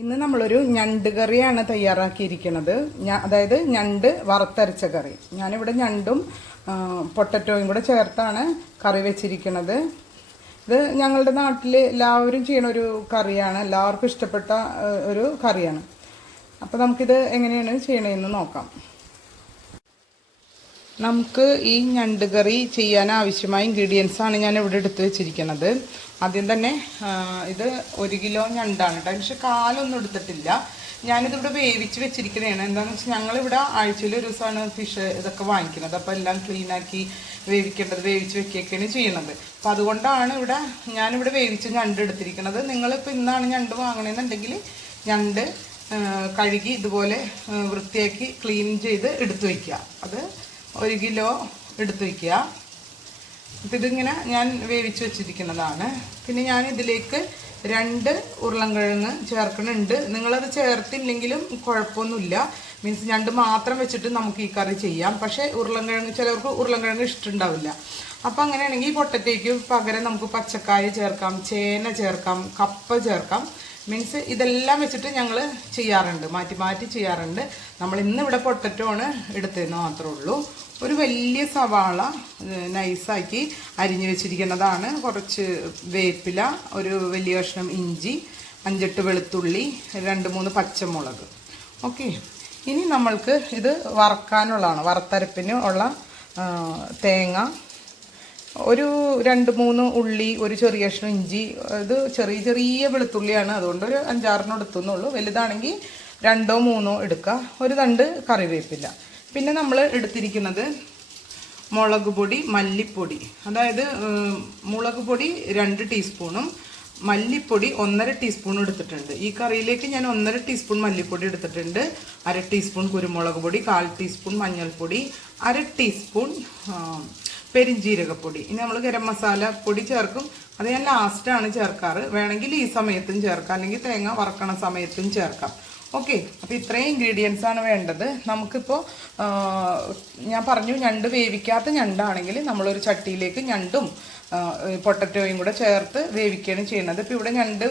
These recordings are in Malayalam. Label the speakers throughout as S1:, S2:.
S1: ഇന്ന് നമ്മളൊരു ഞണ്ട് കറിയാണ് തയ്യാറാക്കിയിരിക്കുന്നത്. അതായത് ഞണ്ട് വറുത്തരച്ച കറി. ഞാനിവിടെ ഞണ്ടും പൊട്ടറ്റോയും കൂടെ ചേർത്താണ് കറി വെച്ചിരിക്കുന്നത്. ഇത് ഞങ്ങളുടെ നാട്ടിൽ എല്ലാവരും ചെയ്യണ ഒരു കറിയാണ്. എല്ലാവർക്കും ഇഷ്ടപ്പെട്ട ഒരു കറിയാണ്. അപ്പോൾ നമുക്കിത് എങ്ങനെയാണ് ചെയ്യണതെന്ന് നോക്കാം. നമുക്ക് ഈ ഞണ്ട് കറി ചെയ്യാൻ ആവശ്യമായ ഇൻഗ്രീഡിയൻസ് ആണ് ഞാൻ ഇവിടെ എടുത്ത് വെച്ചിരിക്കുന്നത്. ആദ്യം തന്നെ ഇത് ഒരു കിലോ ഞണ്ടാണ് കേട്ടോ. പക്ഷെ കാലൊന്നും എടുത്തിട്ടില്ല. ഞാനിതിവിടെ വേവിച്ച് വെച്ചിരിക്കുന്നതാണ്. എന്താണെന്ന് വെച്ചാൽ ഞങ്ങളിവിടെ ആഴ്ചയിൽ ഒരു ദിവസമാണ് ഫിഷ് ഇതൊക്കെ വാങ്ങിക്കുന്നത്. അപ്പോൾ എല്ലാം ക്ലീനാക്കി വേവിക്കേണ്ടത് വേവിച്ച് വെക്കുകയൊക്കെയാണ് ചെയ്യുന്നത്. അപ്പം അതുകൊണ്ടാണ് ഇവിടെ ഞാനിവിടെ വേവിച്ച് ഞണ്ട് എടുത്തിരിക്കുന്നത്. നിങ്ങളിപ്പോൾ ഇന്നാണ് ഞണ്ട് വാങ്ങണമെന്നുണ്ടെങ്കിൽ ഞണ്ട് കഴുകി ഇതുപോലെ വൃത്തിയാക്കി ക്ലീൻ ചെയ്ത് എടുത്തു വയ്ക്കുക അത് ഒരു കിലോ എടുത്തു വയ്ക്കുക ഇതിങ്ങനെ ഞാൻ വേവിച്ച് വെച്ചിരിക്കുന്നതാണ്. പിന്നെ ഞാൻ ഇതിലേക്ക് രണ്ട് ഉരുളൻകിഴങ്ങ് ചേർക്കുന്നുണ്ട് നിങ്ങളത് ചേർത്തില്ലെങ്കിലും കുഴപ്പമൊന്നുമില്ല. മീൻസ് രണ്ട് മാത്രം വെച്ചിട്ട് നമുക്ക് ഈ കറി ചെയ്യാം. പക്ഷേ ഉരുളൻകിഴങ്ങ് ചിലവർക്ക് ഉരുളൻകിഴങ്ങ് ഇഷ്ടമുണ്ടാവില്ല. അപ്പോൾ അങ്ങനെയാണെങ്കിൽ പൊട്ടറ്റയ്ക്ക് പകരം നമുക്ക് പച്ചക്കായ ചേർക്കാം ചേന ചേർക്കാം കപ്പ ചേർക്കാം. മീൻസ് ഇതെല്ലാം വെച്ചിട്ട് ഞങ്ങൾ ചെയ്യാറുണ്ട്. മാറ്റി മാറ്റി ചെയ്യാറുണ്ട്. നമ്മൾ ഇന്നിവിടെ പൊട്ടറ്റോ ആണ് എടുത്തതെന്ന് മാത്രമേ ഉള്ളൂ. ഒരു വലിയ സവാള നൈസാക്കി അരിഞ്ഞു വെച്ചിരിക്കുന്നതാണ്. കുറച്ച് വേപ്പില ഒരു വലിയ കഷ്ണം ഇഞ്ചി അഞ്ചെട്ട് വെളുത്തുള്ളി രണ്ട് മൂന്ന് പച്ചമുളക്. ഓക്കെ. ഇനി നമ്മൾക്ക് ഇത് വറക്കാനുള്ളതാണ്. വറുത്തരപ്പിന് ഉള്ള തേങ്ങ ഒരു രണ്ട് മൂന്ന് ഉള്ളി ഒരു ചെറിയ കഷ്ണം ഇഞ്ചി ഇത് ചെറിയ ചെറിയ വെളുത്തുള്ളിയാണ്. അതുകൊണ്ട് ഒരു അഞ്ചാറിനോ എടുത്തുന്നുള്ളൂ. വലുതാണെങ്കിൽ രണ്ടോ മൂന്നോ എടുക്കുക. ഒരു തണ്ട് കറിവേപ്പില്ല പിന്നെ നമ്മൾ എടുത്തിരിക്കുന്നത് മുളക് പൊടി മല്ലിപ്പൊടി. അതായത് മുളക് പൊടി രണ്ട് ടീസ്പൂണും മല്ലിപ്പൊടി ഒന്നര ടീസ്പൂൺ എടുത്തിട്ടുണ്ട്. ഈ കറിയിലേക്ക് ഞാൻ ഒന്നര ടീസ്പൂൺ മല്ലിപ്പൊടി എടുത്തിട്ടുണ്ട്. അര ടീസ്പൂൺ കുരുമുളക് പൊടി കാൽ ടീസ്പൂൺ മഞ്ഞൾപ്പൊടി അര ടീസ്പൂൺ പെരിഞ്ജീരകപ്പൊടി. ഇനി നമ്മൾ ഗരം മസാല പൊടി ചേർക്കും. അത് ഞാൻ ലാസ്റ്റാണ് ചേർക്കാറ്. വേണമെങ്കിൽ ഈ സമയത്തും ചേർക്കാം. അല്ലെങ്കിൽ തേങ്ങ വറക്കണ സമയത്തും ചേർക്കാം. ഓക്കെ അപ്പോൾ ഇത്രയും ഇൻഗ്രീഡിയൻസ് ആണ് വേണ്ടത്. നമുക്കിപ്പോൾ ഞാൻ പറഞ്ഞു ഞണ്ട് വേവിക്കാത്ത ഞണ്ടാണെങ്കിൽ നമ്മളൊരു ചട്ടിയിലേക്ക് ഞണ്ടും പൊട്ടറ്റോയും കൂടെ ചേർത്ത് വേവിക്കുകയാണ് ചെയ്യുന്നത്. ഇപ്പോൾ ഇവിടെ ഞണ്ട്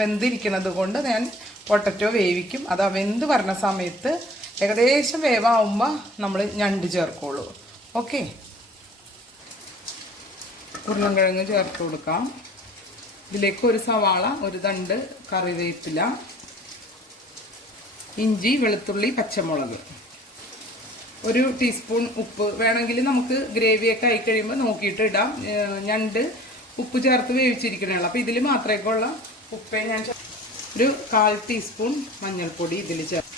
S1: വെന്തിരിക്കുന്നത് കൊണ്ട് ഞാൻ പൊട്ടറ്റോ വേവിക്കും. അത് വെന്ത് വരുന്ന സമയത്ത് ഏകദേശം വേവാകുമ്പോൾ നമ്മൾ ഞണ്ട് ചേർക്കുള്ളൂ. ഓക്കെ. ഉരുളൻകിഴങ്ങ് ചേർത്ത് കൊടുക്കാം. ഇതിലേക്ക് ഒരു സവാള ഒരു തണ്ട് കറിവേപ്പില ഇഞ്ചി വെളുത്തുള്ളി പച്ചമുളക്. ഒരു ടീസ്പൂൺ ഉപ്പ് വേണമെങ്കിൽ നമുക്ക് ഗ്രേവിയൊക്കെ ആയി കഴിയുമ്പോൾ നോക്കിയിട്ട് ഇടാം. ഞണ്ട് ഉപ്പ് ചേർത്ത് വേവിച്ചിരിക്കണുള്ളൂ അപ്പോൾ ഇതിൽ മാത്രമേക്കുള്ള ഉപ്പേ ഞാൻ ഒരു കാൽ ടീസ്പൂൺ മഞ്ഞൾപ്പൊടി ഇതിൽ ചേർക്കാം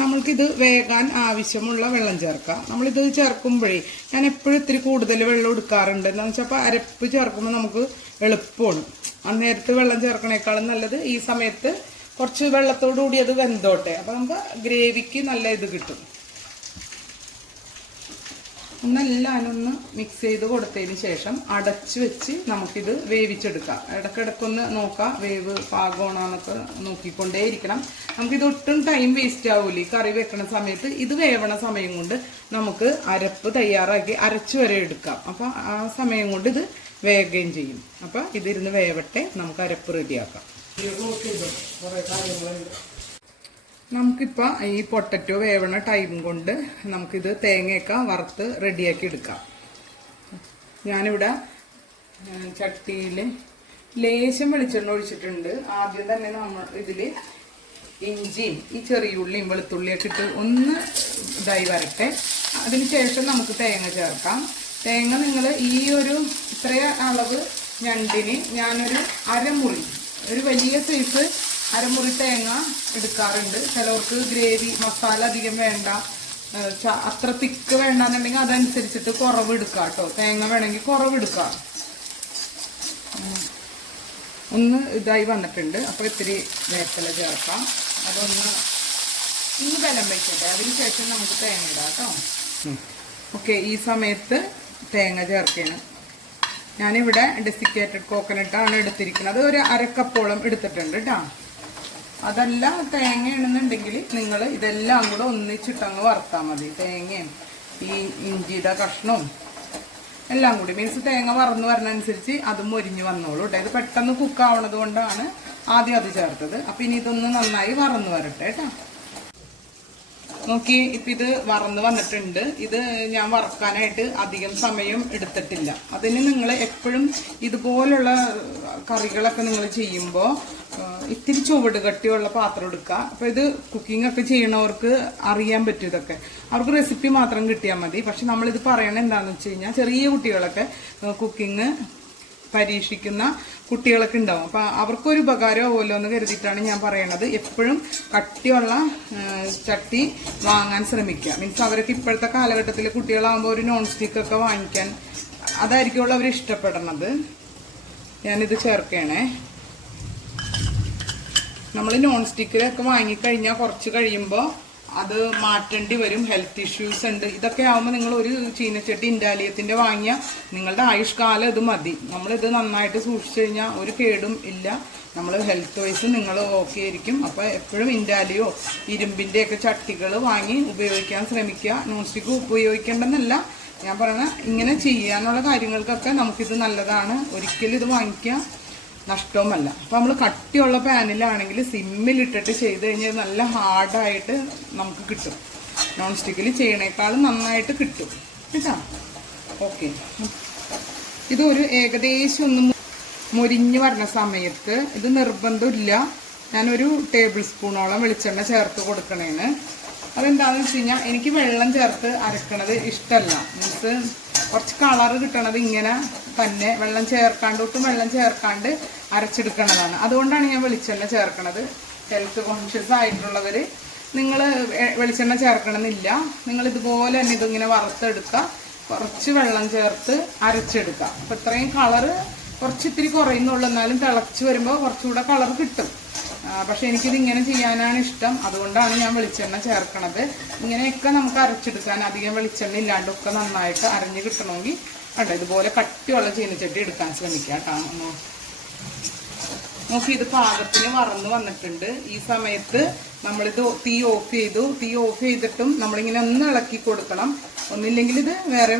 S1: നമ്മൾക്കിത് വേകാൻ ആവശ്യമുള്ള വെള്ളം ചേർക്കാം. നമ്മളിത് ചേർക്കുമ്പോഴേ ഞാൻ എപ്പോഴും ഇത്തിരി കൂടുതൽ വെള്ളം എടുക്കാറുണ്ട്. എന്താണെന്ന് വെച്ചാൽ അപ്പോൾ അരപ്പ് ചേർക്കുമ്പോൾ നമുക്ക് എളുപ്പമാണ് അന്നേരത്ത് വെള്ളം ചേർക്കണേക്കാളും നല്ലത് ഈ സമയത്ത് കുറച്ച് വെള്ളത്തോടു കൂടി അത് വെന്തോട്ടെ. അപ്പോൾ നമുക്ക് ഗ്രേവിക്ക് നല്ല ഇത് കിട്ടും. ഒന്നെല്ലാനൊന്ന് മിക്സ് ചെയ്ത് കൊടുത്തതിന് ശേഷം അടച്ചു വെച്ച് നമുക്കിത് വേവിച്ചെടുക്കാം. ഇടയ്ക്കിടയ്ക്കൊന്ന് നോക്കാം വേവ് പാകമാണെന്നൊക്കെ നോക്കിക്കൊണ്ടേയിരിക്കണം. നമുക്കിത് ഒട്ടും ടൈം വേസ്റ്റ് ആവില്ല ഈ കറി വെക്കണ സമയത്ത് ഇത് വേവണ സമയം കൊണ്ട് നമുക്ക് അരപ്പ് തയ്യാറാക്കി അരച്ചു വരെ എടുക്കാം. അപ്പം ആ സമയം കൊണ്ട് ഇത് വേഗം ചെയ്യും. അപ്പം ഇതിരുന്ന് വേവട്ടെ നമുക്ക് അരപ്പ് റെഡിയാക്കാം നമുക്കിപ്പോൾ ഈ പൊട്ടറ്റോ വേവണ ടൈം കൊണ്ട് നമുക്കിത് തേങ്ങയൊക്കെ വറുത്ത് റെഡിയാക്കി എടുക്കാം. ഞാനിവിടെ ചട്ടിയിൽ ലേശം വെളിച്ചെണ്ണ ഒഴിച്ചിട്ടുണ്ട്. ആദ്യം തന്നെ നമ്മൾ ഇതിൽ ഇഞ്ചിയും ഈ ചെറിയ ചെറിയുള്ളിയും വെളുത്തുള്ളിയൊക്കെ ഇട്ട് ഒന്ന് ഇതായി വരട്ടെ. അതിന് ശേഷം നമുക്ക് തേങ്ങ ചേർക്കാം. തേങ്ങ നിങ്ങൾ ഈ ഒരു ഇത്രയ അളവ് ഞണ്ടിന് ഞാനൊരു അരമുറി ഒരു വലിയ സൈസ് അരമുറി തേങ്ങ എടുക്കാറുണ്ട്. ചിലവർക്ക് ഗ്രേവി മസാല അധികം വേണ്ട. അത്ര തിക്ക് വേണ്ടെന്നുണ്ടെങ്കിൽ അതനുസരിച്ചിട്ട് കുറവ് എടുക്കാം കേട്ടോ തേങ്ങ വേണമെങ്കിൽ കുറവ് എടുക്കാം. ഒന്ന് ഇതായി വന്നിട്ടുണ്ട്. അപ്പോൾ ഇത്തിരി വേപ്പില ചേർക്കാം. അതൊന്ന് ഇന്ന് ബലം വയ്ക്കട്ടെ അതിന് ശേഷം നമുക്ക് തേങ്ങ ഇടാം കേട്ടോ ഓക്കെ ഈ സമയത്ത് തേങ്ങ ചേർക്കുകയാണ് ഞാനിവിടെ ഡെസിക്കേറ്റഡ് കോക്കനട്ടാണ് എടുത്തിരിക്കുന്നത്. അത് ഒരു അരക്കപ്പോളം എടുത്തിട്ടുണ്ട് കേട്ടോ അതല്ല തേങ്ങയാണെന്നുണ്ടെങ്കിൽ നിങ്ങൾ ഇതെല്ലാം കൂടെ ഒന്നിച്ചിട്ടങ്ങ് വറുത്താൽ മതി. തേങ്ങയും ഈ ഇഞ്ചിയുടെ കഷ്ണവും എല്ലാം കൂടി. മീൻസ് തേങ്ങ വറന്ന് വരുന്നതനുസരിച്ച് അതും മൊരിഞ്ഞ് വന്നോളൂ കേട്ടോ ഇത് പെട്ടെന്ന് കുക്കാവണത് കൊണ്ടാണ് ആദ്യം അത് ചേർത്തത്. അപ്പം ഇനി ഇതൊന്ന് നന്നായി വറന്ന് വരട്ടെ കേട്ടോ നോക്കി ഇപ്പം ഇത് വറന്ന് വന്നിട്ടുണ്ട്. ഇത് ഞാൻ വറക്കാനായിട്ട് അധികം സമയം എടുത്തിട്ടില്ല. അതിന് നിങ്ങൾ എപ്പോഴും ഇതുപോലുള്ള കറികളൊക്കെ നിങ്ങൾ ചെയ്യുമ്പോൾ ഇത്തിരി ചുവട് കട്ടിയുള്ള പാത്രം എടുക്കുക. അപ്പോൾ ഇത് കുക്കിംഗ് ഒക്കെ ചെയ്യണവർക്ക് അറിയാൻ പറ്റും ഇതൊക്കെ. അവർക്ക് റെസിപ്പി മാത്രം കിട്ടിയാൽ മതി. പക്ഷെ നമ്മളിത് പറയണത് എന്താണെന്ന് വെച്ച് കഴിഞ്ഞാൽ ചെറിയ കുട്ടികളൊക്കെ കുക്കിംഗ് പരീക്ഷിക്കുന്ന കുട്ടികളൊക്കെ ഉണ്ടാവും. അപ്പം അവർക്കൊരു ഉപകാരമാവുമല്ലോ എന്ന് കരുതിയിട്ടാണ് ഞാൻ പറയുന്നത് എപ്പോഴും കട്ടിയുള്ള ചട്ടി വാങ്ങാൻ ശ്രമിക്കുക. മീൻസ് അവരൊക്കെ ഇപ്പോഴത്തെ കാലഘട്ടത്തിൽ കുട്ടികളാകുമ്പോൾ ഒരു നോൺ സ്റ്റിക്ക് ഒക്കെ വാങ്ങിക്കാൻ അതായിരിക്കുമല്ലോ അവർ ഇഷ്ടപ്പെടുന്നത്. ഞാനിത് ചേർക്കണേ. നമ്മൾ നോൺ സ്റ്റിക്കിലൊക്കെ വാങ്ങിക്കഴിഞ്ഞാൽ കുറച്ച് കഴിയുമ്പോൾ അത് മാറ്റേണ്ടി വരും. ഹെൽത്ത് ഇഷ്യൂസ് ഉണ്ട്. ഇതൊക്കെ ആവുമ്പോൾ നിങ്ങൾ ഒരു ചീനച്ചട്ടി ഇൻഡാലിയത്തിന്റെ വാങ്ങിയ നിങ്ങളുടെ ആയുഷ്കാലം ഇത് മതി. നമ്മളിത് നന്നായിട്ട് സൂക്ഷിച്ചു കഴിഞ്ഞാൽ ഒരു കേടും ഇല്ല. നമ്മൾ ഹെൽത്ത് വൈസ് നിങ്ങൾ ഓക്കെ ആയിരിക്കും. അപ്പോൾ എപ്പോഴും ഇൻഡാലിയോ ഇരുമ്പിന്റെയൊക്കെ ചട്ടികൾ വാങ്ങി ഉപയോഗിക്കാൻ ശ്രമിക്കുക. നോൺ സ്റ്റിക്ക് ഉപയോഗിക്കേണ്ടെന്നല്ല ഞാൻ പറയുന്നത് ഇങ്ങനെ ചെയ്യാനുള്ള കാര്യങ്ങൾക്കൊക്കെ നമുക്കിത് നല്ലതാണ്. ഒരിക്കലും ഇത് വാങ്ങിക്കുക നഷ്ടവുമല്ല. അപ്പം നമ്മൾ കട്ടിയുള്ള പാനിലാണെങ്കിൽ സിമ്മിലിട്ടിട്ട് ചെയ്ത് കഴിഞ്ഞാൽ നല്ല ഹാർഡായിട്ട് നമുക്ക് കിട്ടും. നോൺ സ്റ്റിക്കിൽ ചെയ്യണേക്കാളും നന്നായിട്ട് കിട്ടും. കേട്ടോ? ഓക്കെ. ഇതൊരു ഏകദേശം ഒന്ന് മുരിഞ്ഞു വരുന്ന സമയത്ത് ഇത് നിർബന്ധമില്ല. ഞാനൊരു ടേബിൾ സ്പൂണോളം വെളിച്ചെണ്ണ ചേർത്ത് കൊടുക്കണേന്. അതെന്താണെന്ന് വെച്ച് കഴിഞ്ഞാൽ എനിക്ക് വെള്ളം ചേർത്ത് അരക്കണത് ഇഷ്ടമല്ല മീൻസ് കുറച്ച് കളർ കിട്ടണത് ഇങ്ങനെ തന്നെ വെള്ളം ചേർക്കാണ്ട് ഒട്ടും വെള്ളം ചേർക്കാണ്ട് അരച്ചെടുക്കണതാണ്. അതുകൊണ്ടാണ് ഞാൻ വെളിച്ചെണ്ണ ചേർക്കണത്. ഹെൽത്ത് കോൺഷ്യസ് ആയിട്ടുള്ളവർ നിങ്ങൾ വെളിച്ചെണ്ണ ചേർക്കണമെന്നില്ല. നിങ്ങൾ ഇതുപോലെ തന്നെ ഇതിങ്ങനെ വറുത്തെടുക്കുക കുറച്ച് വെള്ളം ചേർത്ത് അരച്ചെടുക്കുക അപ്പം ഇത്രയും കളറ് കുറച്ചിത്തിരി കുറയുന്നുള്ളൂ. എന്നാലും തിളച്ച് വരുമ്പോൾ കുറച്ചുകൂടെ കളർ കിട്ടും. പക്ഷെ എനിക്കിത് ഇങ്ങനെ ചെയ്യാനാണ് ഇഷ്ടം. അതുകൊണ്ടാണ് ഞാൻ വെളിച്ചെണ്ണ ചേർക്കണത്. ഇങ്ങനെയൊക്കെ നമുക്ക് അരച്ചെടുക്കാൻ അധികം വെളിച്ചെണ്ണ ഇല്ലാണ്ടൊക്കെ നന്നായിട്ട് അരഞ്ഞ് കിട്ടണമെങ്കിൽ കണ്ടോ ഇതുപോലെ കട്ടിയുള്ള ചീനച്ചട്ടി എടുക്കാൻ ശ്രമിക്കാം കേട്ടോ. നോക്കി ഇത് പാകത്തിന് വറന്ന് വന്നിട്ടുണ്ട്. ഈ സമയത്ത് നമ്മളിത് തീ ഓഫ് ചെയ്തു. തീ ഓഫ് ചെയ്തിട്ടും നമ്മളിങ്ങനെ ഒന്ന് ഇളക്കി കൊടുക്കണം. ഒന്നില്ലെങ്കിൽ ഇത് വേറെ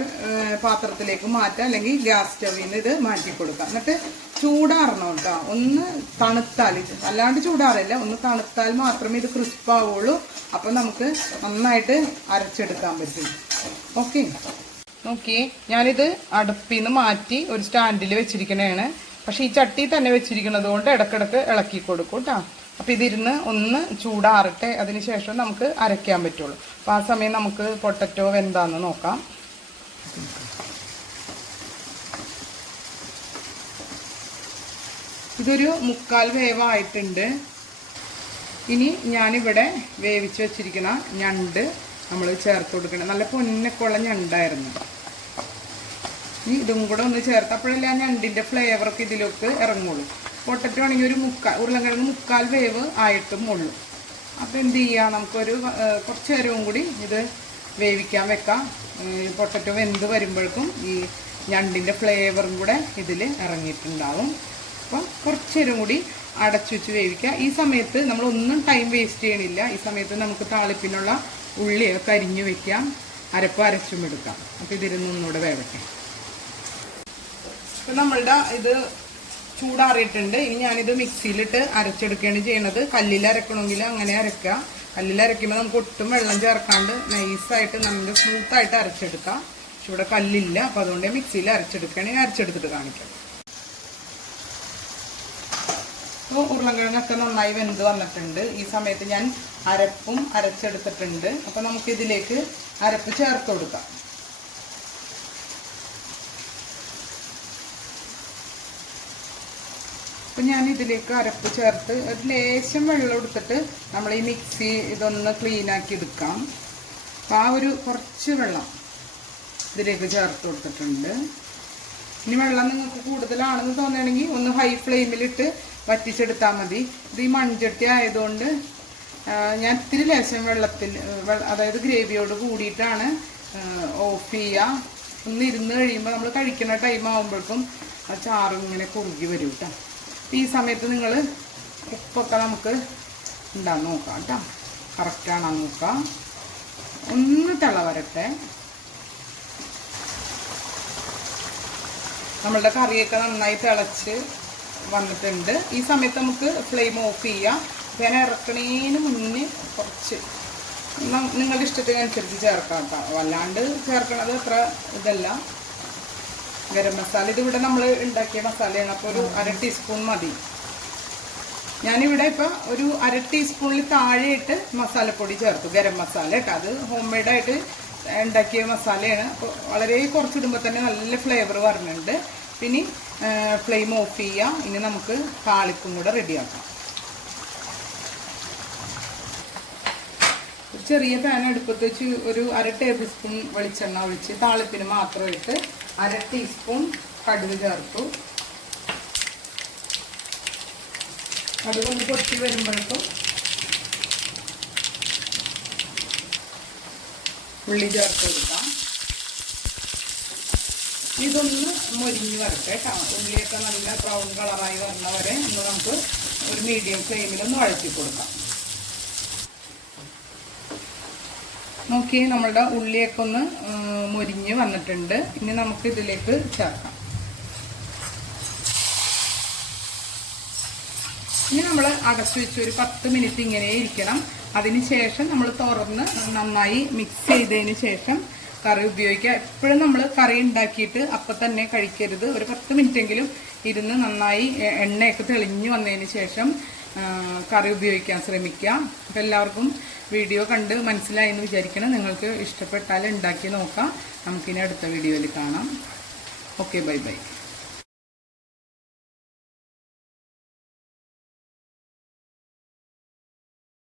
S1: പാത്രത്തിലേക്ക് മാറ്റാം. അല്ലെങ്കിൽ ഗ്യാസ് സ്റ്റവിൽ നിന്ന് ഇത് മാറ്റി കൊടുക്കാം. എന്നിട്ട് ചൂടാറണം കേട്ടോ. ഒന്ന് തണുത്താൽ ഇത്. അല്ലാണ്ട് ചൂടാറില്ല. ഒന്ന് തണുത്താൽ മാത്രമേ ഇത് ക്രിസ്പ് ആവുള്ളൂ അപ്പം നമുക്ക് നന്നായിട്ട് അരച്ചെടുക്കാൻ പറ്റും. ഓക്കെ? നോക്കി ഞാനിത് അടുപ്പിൽ നിന്ന് മാറ്റി ഒരു സ്റ്റാൻഡിൽ വെച്ചിരിക്കണേണ്. പക്ഷെ ഈ ചട്ടി തന്നെ വെച്ചിരിക്കുന്നത് കൊണ്ട് ഇടക്കിടക്ക് ഇളക്കി കൊടുക്കും കേട്ടോ അപ്പം ഇതിരുന്ന് ഒന്ന് ചൂടാറട്ടെ അതിന് ശേഷം നമുക്ക് അരയ്ക്കാൻ പറ്റുള്ളൂ. അപ്പം ആ സമയം നമുക്ക് പൊട്ടറ്റോ വെന്താന്ന് നോക്കാം. ഇതൊരു മുക്കാൽ വേവായിട്ടുണ്ട്. ഇനി ഞാനിവിടെ വേവിച്ച് വെച്ചിരിക്കുന്ന ഞണ്ട് നമ്മൾ ചേർത്ത് കൊടുക്കണം. നല്ല പൊന്നക്കുള്ള ഞണ്ടായിരുന്നു. ഇനി ഇതും കൂടെ ഒന്ന് ചേർത്ത് അപ്പോഴല്ലേ ആ ഞണ്ടിന്റെ ഫ്ലേവറൊക്കെ ഇതിലേക്ക് ഇറങ്ങുള്ളൂ. പൊട്ടറ്റോ ആണെങ്കിൽ ഒരു മുക്കാൽ ഉരുളക്കിഴങ്ങ് മുക്കാൽ വേവ് ആയിട്ടും ഉള്ളൂ. അപ്പോൾ എന്ത് ചെയ്യുക നമുക്കൊരു കുറച്ച് നേരവും കൂടി ഇത് വേവിക്കാൻ വെക്കാം. പൊട്ടറ്റോ വെന്ത് വരുമ്പോഴേക്കും ഈ ഞണ്ടിന്റെ ഫ്ലേവറും കൂടെ ഇതിൽ ഇറങ്ങിയിട്ടുണ്ടാവും. അപ്പം കുറച്ച് നേരം കൂടി അടച്ചു വെച്ച് വേവിക്കുക ഈ സമയത്ത് നമ്മളൊന്നും ടൈം വേസ്റ്റ് ചെയ്യണില്ല. ഈ സമയത്ത് നമുക്ക് താളിപ്പിനുള്ള ഉള്ളിയൊക്കെ അരിഞ്ഞു വെക്കാം. അരപ്പ് അരച്ചും എടുക്കാം. അപ്പോൾ ഇതിരുന്നൊന്നുകൂടെ വേവട്ടെ. ഇപ്പം നമ്മളുടെ ഇത് ചൂടാറിയിട്ടുണ്ട്. ഇനി ഞാനിത് മിക്സിയിലിട്ട് അരച്ചെടുക്കുകയാണ് ചെയ്യണത്. കല്ലിൽ അരക്കണമെങ്കിൽ അങ്ങനെ അരക്കുക. കല്ലിൽ അരയ്ക്കുമ്പോൾ നമുക്ക് ഒട്ടും വെള്ളം ചേർക്കാണ്ട് നൈസായിട്ട് നല്ല സ്മൂത്തായിട്ട് അരച്ചെടുക്കാം. പക്ഷെ ഇവിടെ കല്ലില്ല അപ്പോൾ അതുകൊണ്ട് മിക്സിയിൽ അരച്ചെടുക്കുകയാണെങ്കിൽ അരച്ചെടുത്തിട്ട് കാണിക്കാം. അപ്പോൾ ഉരുളക്കിഴങ്ങൊക്കെ നന്നായി വെന്ത് വന്നിട്ടുണ്ട്. ഈ സമയത്ത് ഞാൻ അരപ്പും അരച്ചെടുത്തിട്ടുണ്ട്. അപ്പോൾ നമുക്കിതിലേക്ക് അരപ്പ് ചേർത്ത് കൊടുക്കാം. അപ്പം ഞാൻ ഇതിലേക്ക് അരപ്പ് ചേർത്ത് ഒരു ലേശം വെള്ളം എടുത്തിട്ട് നമ്മൾ ഈ മിക്സി ഇതൊന്ന് ക്ലീൻ ആക്കി എടുക്കാം. അപ്പം ആ ഒരു കുറച്ച് വെള്ളം ഇതിലേക്ക് ചേർത്ത് കൊടുത്തിട്ടുണ്ട്. ഇനി വെള്ളം നിങ്ങൾക്ക് കൂടുതലാണെന്ന് തോന്നുകയാണെങ്കിൽ ഒന്ന് ഹൈ ഫ്ലെയിമിലിട്ട് വറ്റിച്ചെടുത്താൽ മതി. ഇത് ഈ മൺചട്ടി ആയതുകൊണ്ട് ഞാൻ ഇത്തിരി ലേശം വെള്ളത്തിൽ അതായത് ഗ്രേവിയോട് കൂടിയിട്ടാണ് ഓഫ് ചെയ്യുക ഒന്ന് ഇരുന്ന് കഴിയുമ്പോൾ നമ്മൾ കഴിക്കുന്ന ടൈം ആകുമ്പോഴേക്കും ആ ചാറ് ഇങ്ങനെ കുറുകി വരും കേട്ടോ ഈ സമയത്ത് നിങ്ങൾ ഉപ്പൊക്കെ നമുക്ക് ഉണ്ടാകും നോക്കാം കേട്ടോ. കറക്റ്റാണോ നോക്കാം. ഒന്ന് തിള വരട്ടെ നമ്മളുടെ കറിയൊക്കെ നന്നായി തിളച്ച് വന്നിട്ടുണ്ട്. ഈ സമയത്ത് നമുക്ക് ഫ്ലെയിം ഓഫ് ചെയ്യാം. വേന ഇറക്കണേന് മുന്നേ കുറച്ച് നിങ്ങളുടെ ഇഷ്ടത്തിനനുസരിച്ച് ചേർക്കാം കേട്ടോ. വല്ലാണ്ട് ചേർക്കണത് അത്ര ഇതല്ല. ഗരം മസാല. ഇതിവിടെ നമ്മൾ ഉണ്ടാക്കിയ മസാലയാണ്. അപ്പോൾ ഒരു അര ടീസ്പൂൺ മതി. ഞാനിവിടെ ഇപ്പം ഒരു അര ടീസ്പൂണിൽ താഴെയിട്ട് മസാലപ്പൊടി ചേർത്തു. ഗരം മസാല അത് ഹോം മെയ്ഡായിട്ട് ഉണ്ടാക്കിയ മസാലയാണ്. അപ്പോൾ വളരെ കുറച്ചിടുമ്പോൾ തന്നെ നല്ല ഫ്ലേവർ വരുന്നുണ്ട്. പിന്നെ ഫ്ലെയിം ഓഫ് ചെയ്യാം. ഇനി നമുക്ക് താളിപ്പും കൂടെ റെഡിയാക്കാം ചെറിയ പാൻ അടുപ്പത്ത് വെച്ച് ഒരു അര ടേബിൾ സ്പൂൺ വെളിച്ചെണ്ണ ഒഴിച്ച് താളിപ്പിന് മാത്രമായിട്ട് അര ടീസ്പൂൺ കടുക് ചേർത്തു. കടുക് ഒന്ന് പൊട്ടി വരുമ്പോഴേക്കും ഉള്ളി ചേർത്ത് കൊടുക്കാം. ഇതൊന്ന് മൊരിഞ്ഞ് വരട്ടെ ഉള്ളിയൊക്കെ നല്ല ബ്രൗൺ കളറായി വരുന്ന ഇന്ന് നമുക്ക് ഒരു മീഡിയം ഫ്ലെയിമിലൊന്ന് വഴറ്റി കൊടുക്കാം. നോക്കി നമ്മളുടെ ഉള്ളിയൊക്കെ ഒന്ന് മൊരിഞ്ഞ് വന്നിട്ടുണ്ട്. ഇനി നമുക്ക് ഇതിലേക്ക് ചേർക്കാം. ഇനി നമ്മൾ അടച്ചു വെച്ച് ഒരു പത്ത് മിനിറ്റ് ഇങ്ങനെ ഇരിക്കണം. അതിന് ശേഷം നമ്മൾ തുറന്ന് നന്നായി മിക്സ് ചെയ്തതിന് ശേഷം കറി ഉപയോഗിക്കുക. എപ്പോഴും നമ്മൾ കറി ഉണ്ടാക്കിയിട്ട് അപ്പം തന്നെ കഴിക്കരുത്. ഒരു പത്ത് മിനിറ്റെങ്കിലും ഇരുന്ന് നന്നായി എണ്ണയൊക്കെ തെളിഞ്ഞു വന്നതിന് ശേഷം കറി ഉപയോഗിക്കാൻ ശ്രമിക്കുക അപ്പം എല്ലാവർക്കും വീഡിയോ കണ്ട് മനസ്സിലായി എന്ന് വിചാരിക്കണം. നിങ്ങൾക്ക് ഇഷ്ടപ്പെട്ടാൽ ഉണ്ടാക്കി നോക്കാം. നമുക്കിനി അടുത്ത വീഡിയോയിൽ കാണാം. Okay bye bye